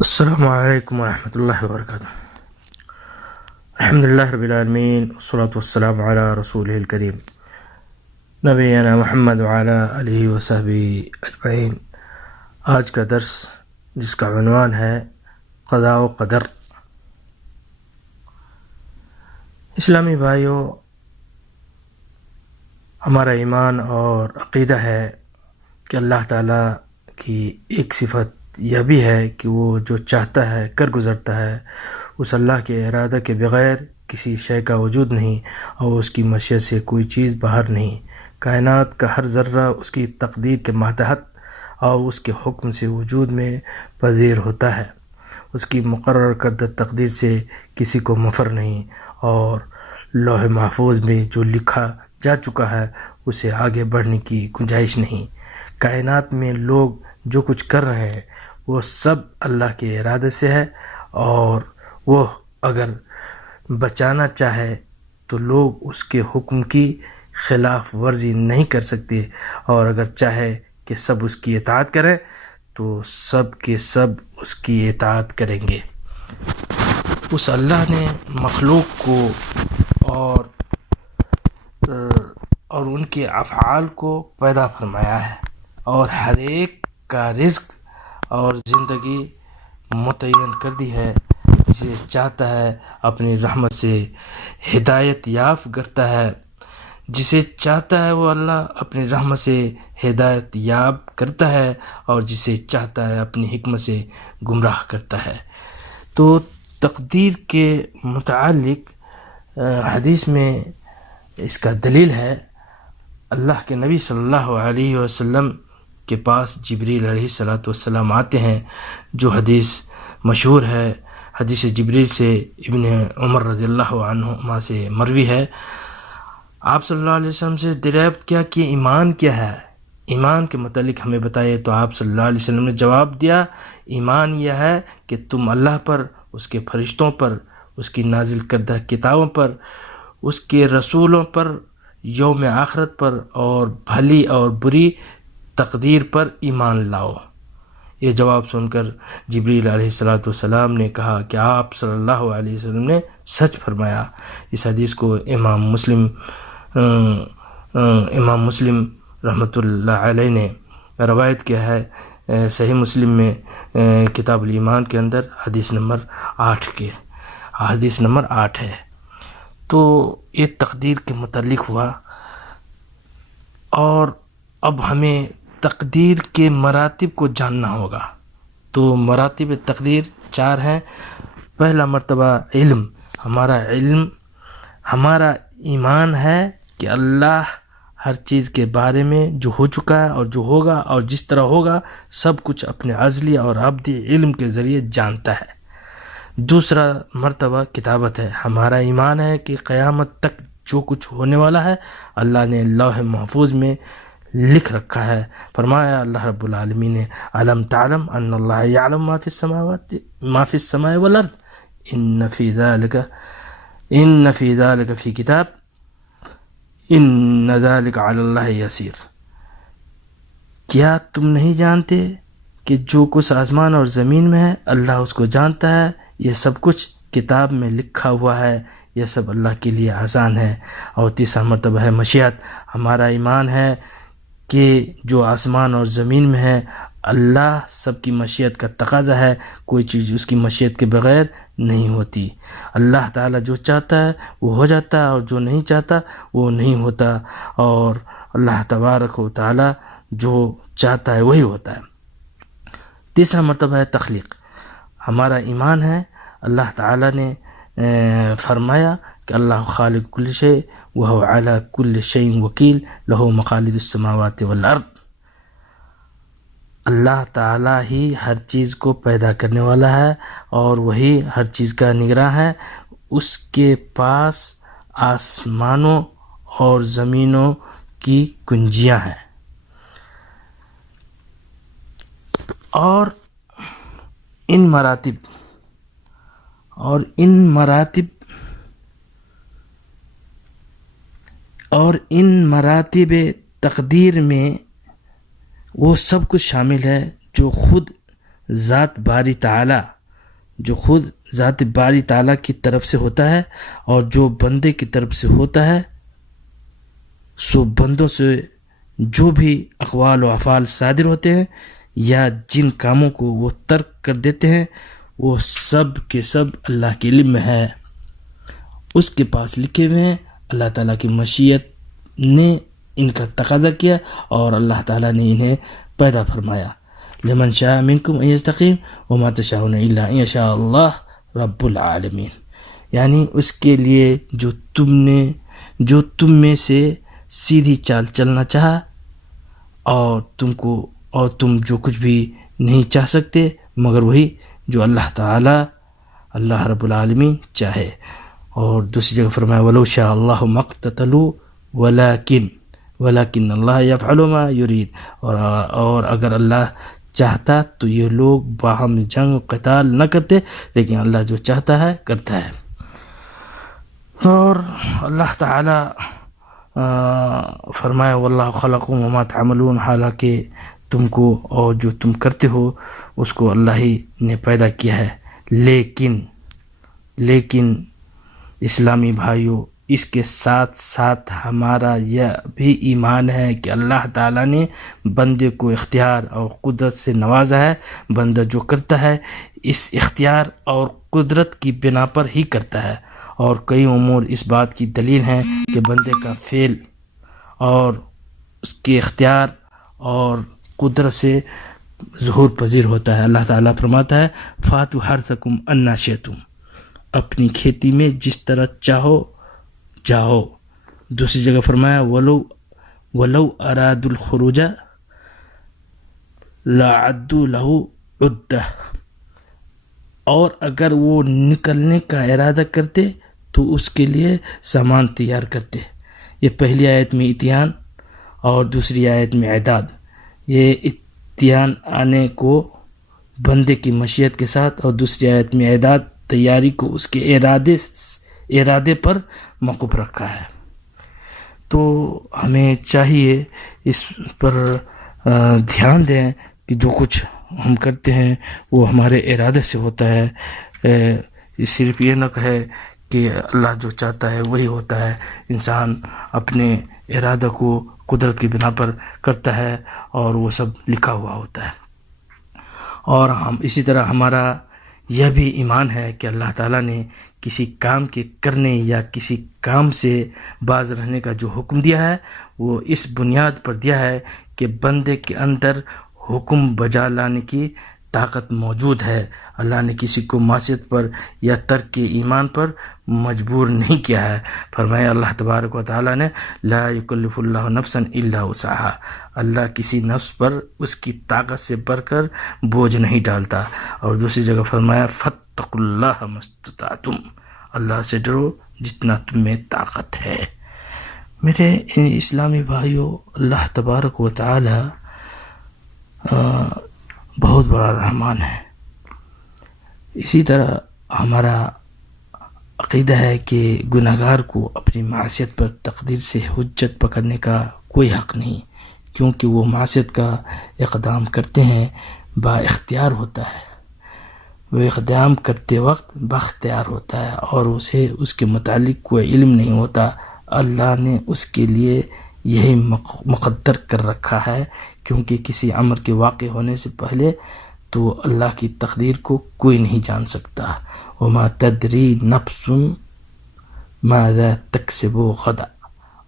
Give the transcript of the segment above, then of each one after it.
السلام علیکم ورحمۃ اللہ وبرکاتہ۔ الحمد للہ رب العالمین والصلاة والسلام علی رسولہ الکریم نبینا محمد وعلی آلہ وصحبہ اجمعین۔ آج کا درس جس کا عنوان ہے قضاء و قدر۔ اسلامی بھائیوں، ہمارا ایمان اور عقیدہ ہے کہ اللہ تعالیٰ کی ایک صفت یہ بھی ہے کہ وہ جو چاہتا ہے کر گزرتا ہے۔ اس اللہ کے ارادہ کے بغیر کسی شے کا وجود نہیں اور اس کی مشیت سے کوئی چیز باہر نہیں۔ کائنات کا ہر ذرہ اس کی تقدیر کے ماتحت اور اس کے حکم سے وجود میں پذیر ہوتا ہے۔ اس کی مقرر کردہ تقدیر سے کسی کو مفر نہیں، اور لوح محفوظ میں جو لکھا جا چکا ہے اسے آگے بڑھنے کی گنجائش نہیں۔ کائنات میں لوگ جو کچھ کر رہے ہیں وہ سب اللہ کے ارادے سے ہے، اور وہ اگر بچانا چاہے تو لوگ اس کے حکم کی خلاف ورزی نہیں کر سکتے، اور اگر چاہے کہ سب اس کی اطاعت کریں تو سب کے سب اس کی اطاعت کریں گے۔ اس اللہ نے مخلوق کو اور ان کے افعال کو پیدا فرمایا ہے، اور ہر ایک کا رزق اور زندگی متعین کر دی ہے۔ جسے چاہتا ہے اپنی رحمت سے ہدایت یافتہ کرتا ہے، جسے چاہتا ہے وہ اللہ اپنی رحمت سے ہدایت یاب کرتا ہے، اور جسے چاہتا ہے اپنی حکمت سے گمراہ کرتا ہے۔ تو تقدیر کے متعلق حدیث میں اس کا دلیل ہے۔ اللہ کے نبی صلی اللہ علیہ وسلم کے پاس جبریل علیہ السلام آتے ہیں، جو حدیث مشہور ہے، حدیث جبریل سے ابن عمر رضی اللہ عنہما سے مروی ہے۔ آپ صلی اللہ علیہ وسلم سے دریافت کیا کہ ایمان کیا ہے، ایمان کے متعلق ہمیں بتائیے۔ تو آپ صلی اللہ علیہ وسلم نے جواب دیا، ایمان یہ ہے کہ تم اللہ پر، اس کے فرشتوں پر، اس کی نازل کردہ کتابوں پر، اس کے رسولوں پر، یوم آخرت پر، اور بھلی اور بری تقدیر پر ایمان لاؤ۔ یہ جواب سن کر جبریل علیہ السلام نے کہا کہ آپ صلی اللہ علیہ وسلم نے سچ فرمایا۔ اس حدیث کو امام مسلم رحمۃ اللہ علیہ نے روایت کیا ہے، صحیح مسلم میں کتاب الایمان کے اندر حدیث نمبر 8 ہے۔ تو یہ تقدیر کے متعلق ہوا، اور اب ہمیں تقدیر کے مراتب کو جاننا ہوگا۔ تو مراتب تقدیر 4 ہیں۔ پہلا مرتبہ علم۔ ہمارا ایمان ہے کہ اللہ ہر چیز کے بارے میں جو ہو چکا ہے اور جو ہوگا اور جس طرح ہوگا سب کچھ اپنے ازلی اور ابدی علم کے ذریعے جانتا ہے۔ دوسرا مرتبہ کتابت ہے۔ ہمارا ایمان ہے کہ قیامت تک جو کچھ ہونے والا ہے اللہ نے لوح محفوظ میں لکھ رکھا ہے۔ فرمایا اللہ رب العالمین نے، الم تعلم ان اللہ یعلم ما فی السماء والارض ان فی ذلک فی کتاب ان ذلک علی اللہ یسیر۔ کیا تم نہیں جانتے کہ جو کچھ آسمان اور زمین میں ہے اللہ اس کو جانتا ہے، یہ سب کچھ کتاب میں لکھا ہوا ہے، یہ سب اللہ کے لیے آسان ہے۔ اور تیسرا مرتبہ ہے مشیت۔ ہمارا ایمان ہے کہ جو آسمان اور زمین میں ہے اللہ سب کی مشیت کا تقاضا ہے، کوئی چیز اس کی مشیت کے بغیر نہیں ہوتی۔ اللہ تعالیٰ جو چاہتا ہے وہ ہو جاتا ہے، اور جو نہیں چاہتا وہ نہیں ہوتا، اور اللہ تبارک و تعالیٰ جو چاہتا ہے وہی ہوتا ہے۔ تیسرا مرتبہ ہے تخلیق۔ ہمارا ایمان ہے اللہ تعالیٰ نے فرمایا کہ اللہ خالق کل شیء وہو علی کل شیء وکیل لہ مقالید السماوات والارض۔ اللہ تعالیٰ ہی ہر چیز کو پیدا کرنے والا ہے، اور وہی ہر چیز کا نگراں ہے۔ اس کے پاس آسمانوں اور زمینوں کی کنجیاں ہیں، اور ان مراتب تقدیر میں وہ سب کچھ شامل ہے جو خود ذات باری تعالی، جو خود ذات باری تعالی کی طرف سے ہوتا ہے اور جو بندے کی طرف سے ہوتا ہے، سو بندوں سے جو بھی اقوال و افعال صادر ہوتے ہیں یا جن کاموں کو وہ ترک کر دیتے ہیں، وہ سب کے سب اللہ کے علم میں ہے، اس کے پاس لکھے ہوئے ہیں۔ اللہ تعالیٰ کی مشیت نے ان کا تقاضا کیا اور اللہ تعالیٰ نے انہیں پیدا فرمایا۔ لمن شاء منکم ان یستقیم وما تشاءون الا ان یشاء اللہ رب العالمین، یعنی اس کے لیے جو تم میں سے سیدھی چال چلنا چاہا، اور تم جو کچھ بھی نہیں چاہ سکتے مگر وہی جو اللہ تعالی اللہ رب العالمین چاہے۔ اور دوسری جگہ فرمایا وَلَوْ شَاءَ اللَّهُ مَا اقْتَتَلُوا وَلَكِنَّ اللَّهَ يَفْعَلُ مَا يُرِيدُ، اور اگر اللہ چاہتا تو یہ لوگ باہم جنگ و قتال نہ کرتے، لیکن اللہ جو چاہتا ہے کرتا ہے۔ اور اللہ تعالی فرمایا وَاللَّهُ خَلَقَكُمْ وَمَا تَعْمَلُونَ، حالانکہ تم کو اور جو تم کرتے ہو اس کو اللہ ہی نے پیدا کیا ہے۔ لیکن اسلامی بھائیوں، اس کے ساتھ ساتھ ہمارا یہ بھی ایمان ہے کہ اللہ تعالیٰ نے بندے کو اختیار اور قدرت سے نوازا ہے۔ بندہ جو کرتا ہے اس اختیار اور قدرت کی بنا پر ہی کرتا ہے، اور کئی امور اس بات کی دلیل ہیں کہ بندے کا فعل اور اس کے اختیار اور قدرت سے ظہور پذیر ہوتا ہے۔ اللہ تعالیٰ فرماتا ہے فَاتُوا حَرْثَكُمْ أَنَّىٰ شِئْتُمْ، اپنی کھیتی میں جس طرح چاہو جاؤ۔ دوسری جگہ فرمایا وَلَوْ أَرَادُوا الْخُرُوجَ لَأَعَدُّوا لَهُ عُدَّةً، اور اگر وہ نکلنے کا ارادہ کرتے تو اس کے لیے سامان تیار کرتے۔ یہ پہلی آیت میں اتیان اور دوسری آیت میں اعداد۔ یہ اتیان آنے کو بندے کی مشیت کے ساتھ، اور دوسری آیت میں اعداد تیاری کو اس کے ارادے پر موقوف رکھا ہے۔ تو ہمیں چاہیے اس پر دھیان دیں کہ جو کچھ ہم کرتے ہیں وہ ہمارے ارادے سے ہوتا ہے، صرف یہ نہ کہے کہ اللہ جو چاہتا ہے وہی ہوتا ہے۔ انسان اپنے ارادہ کو قدرت کی بنا پر کرتا ہے اور وہ سب لکھا ہوا ہوتا ہے۔ اور ہم اسی طرح ہمارا یہ بھی ایمان ہے کہ اللہ تعالیٰ نے کسی کام کے کرنے یا کسی کام سے باز رہنے کا جو حکم دیا ہے وہ اس بنیاد پر دیا ہے کہ بندے کے اندر حکم بجا لانے کی طاقت موجود ہے۔ اللہ نے کسی کو معصیت پر یا ترک ایمان پر مجبور نہیں کیا ہے۔ فرمایا اللہ تبارک و تعالیٰ نے لا یکلف اللہ نفسا الا وسعها، اللہ کسی نفس پر اس کی طاقت سے بڑھ کر بوجھ نہیں ڈالتا۔ اور دوسری جگہ فرمایا فاتقوا اللہ ما استطعتم، اللہ سے ڈرو جتنا تم میں طاقت ہے۔ میرے اسلامی بھائیوں، اللہ تبارک و تعالی بہت بڑا رحمان ہے۔ اسی طرح ہمارا عقیدہ ہے کہ گناہگار کو اپنی معصیت پر تقدیر سے حجت پکڑنے کا کوئی حق نہیں، کیونکہ وہ معصیت کا اقدام کرتے ہیں با اختیار ہوتا ہے، وہ اقدام کرتے وقت باختیار ہوتا ہے اور اسے اس کے متعلق کوئی علم نہیں ہوتا۔ اللہ نے اس کے لیے یہی مقدر کر رکھا ہے، کیونکہ کسی امر کے واقع ہونے سے پہلے تو اللہ کی تقدیر کو کوئی نہیں جان سکتا۔ وما تدری نفس ماذا تکسب غدا،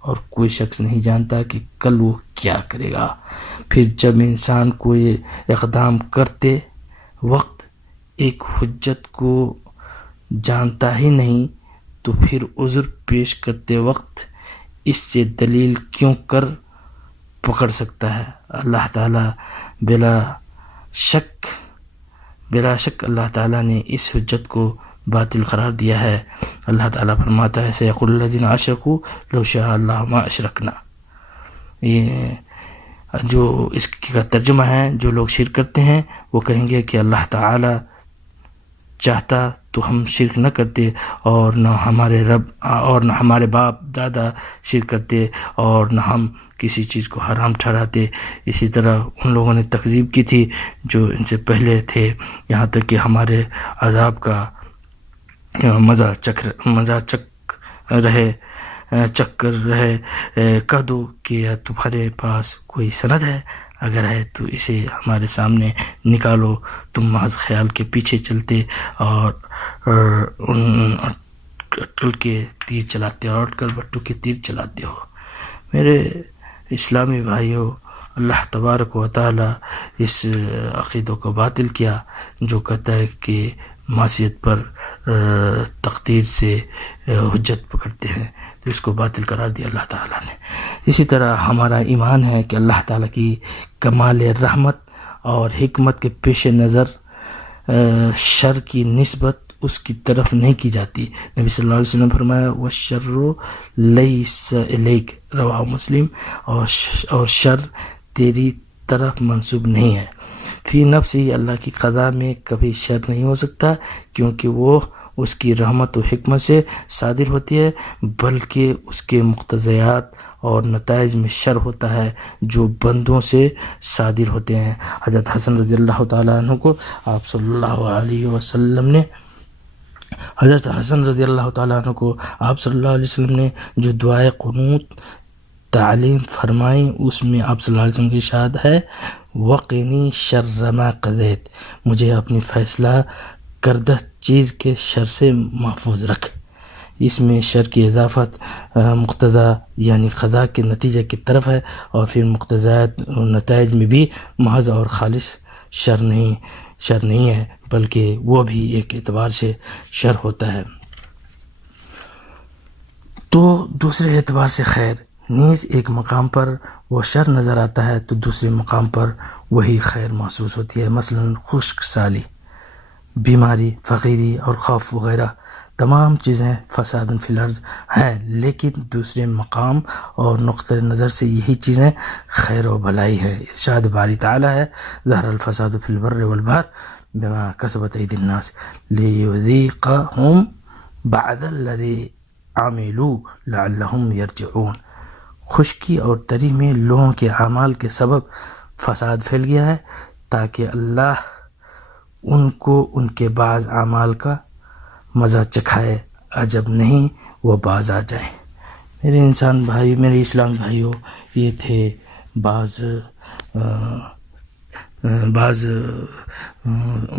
اور کوئی شخص نہیں جانتا کہ کل وہ کیا کرے گا۔ پھر جب انسان کو یہ اقدام کرتے وقت ایک حجت کو جانتا ہی نہیں تو پھر عذر پیش کرتے وقت اس سے دلیل کیوں کر پکڑ سکتا ہے؟ اللہ تعالیٰ بلا شک اللہ تعالیٰ نے اس حجت کو باطل قرار دیا ہے۔ اللہ تعالیٰ فرماتا ہے سیقول الذین اشرکوا لو شاء اللہ ما اشرکنا، یہ جو اس کا ترجمہ ہے، جو لوگ شرک کرتے ہیں وہ کہیں گے کہ اللہ تعالیٰ چاہتا تو ہم شرک نہ کرتے، اور نہ ہمارے رب اور نہ ہمارے باپ دادا شرک کرتے، اور نہ ہم کسی چیز کو حرام ٹھہراتے. اسی طرح ان لوگوں نے تکذیب کی تھی جو ان سے پہلے تھے، یہاں تک کہ ہمارے عذاب کا مزہ چکھ کر رہے. کہہ دو کہ تمہارے پاس کوئی سند ہے، اگر ہے تو اسے ہمارے سامنے نکالو. تم محض خیال کے پیچھے چلتے اور اٹکل کے تیر چلاتے اور اٹکل بٹو کے تیر چلاتے ہو. میرے اسلامی بھائیوں، اللہ تبارک و تعالی اس عقیدوں کو باطل کیا جو کہتا ہے کہ معصیت پر تقدیر سے حجت پکڑتے ہیں، تو اس کو باطل قرار دیا اللہ تعالیٰ نے. اسی طرح ہمارا ایمان ہے کہ اللہ تعالیٰ کی کمال رحمت اور حکمت کے پیش نظر شر کی نسبت اس کی طرف نہیں کی جاتی. نبی صلی اللہ علیہ وسلم نے فرمایا وَالشَّرُّ لَيْسَ إِلَيْكَ، رواہ مسلم، اور شر تیری طرف منسوب نہیں ہے. فی نفس ہی اللہ کی قضا میں کبھی شر نہیں ہو سکتا، کیونکہ وہ اس کی رحمت و حکمت سے صادر ہوتی ہے، بلکہ اس کے مقتضیات اور نتائج میں شر ہوتا ہے جو بندوں سے صادر ہوتے ہیں. حضرت حسن رضی اللہ تعالیٰ عنہ کو آپ صلی اللہ علیہ وسلم نے جو دعائے قنوت تعلیم فرمائیں، اس میں آپ صلی اللہ علیہ وسلم کی ارشاد ہے وَقِنِي شَرَّ مَا قَضَيْتَ، مجھے اپنی فیصلہ کردہ چیز کے شر سے محفوظ رکھ. اس میں شر کی اضافت مقتضا یعنی قضا کے نتیجے کی طرف ہے، اور پھر مقتضیات و نتائج میں بھی محض اور خالص شر نہیں ہے، بلکہ وہ بھی ایک اعتبار سے شر ہوتا ہے. تو دوسرے اعتبار سے خیر نیز ایک مقام پر وہ شر نظر آتا ہے تو دوسرے مقام پر وہی خیر محسوس ہوتی ہے. مثلا خشک سالی، بیماری، فقیری اور خوف وغیرہ تمام چیزیں فساد فی الارض ہیں، لیکن دوسرے مقام اور نقطۂ نظر سے یہی چیزیں خیر و بھلائی ہے. ارشاد باری تعالی ہے ظہر الفساد فی البر والبحر بما کسبت ایدی الناس لیذیقہم بعد الذی عملوا لعلہم یرجعون. خشکی اور تری میں لوگوں کے اعمال کے سبب فساد پھیل گیا ہے تاکہ اللہ ان کو ان کے بعض اعمال کا مزہ چکھائے، عجب نہیں وہ باز آ جائیں. میرے انسان بھائی، میرے اسلام بھائیوں، یہ تھے بعض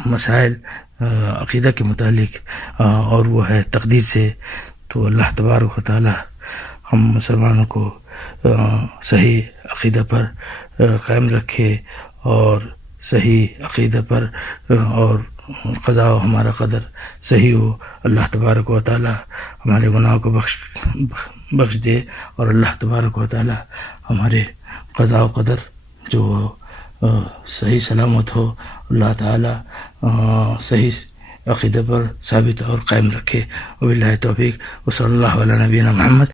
مسائل عقیدہ کے متعلق، اور وہ ہے تقدیر سے. تو اللہ تبارک و تعالی ہم مسلمانوں کو صحیح عقیدہ پر قائم رکھے، اور صحیح عقیدہ پر اور قضا و ہمارا قدر صحیح ہو. اللہ تبارک و تعالی ہمارے گناہوں کو بخش دے، اور اللہ تبارک و تعالی ہمارے قضا و قدر جو صحیح سلامت ہو، اللہ تعالی صحیح عقیدہ پر ثابت اور قائم رکھے. وباللہ توفیق، وصلی اللہ علی نبینا محمد.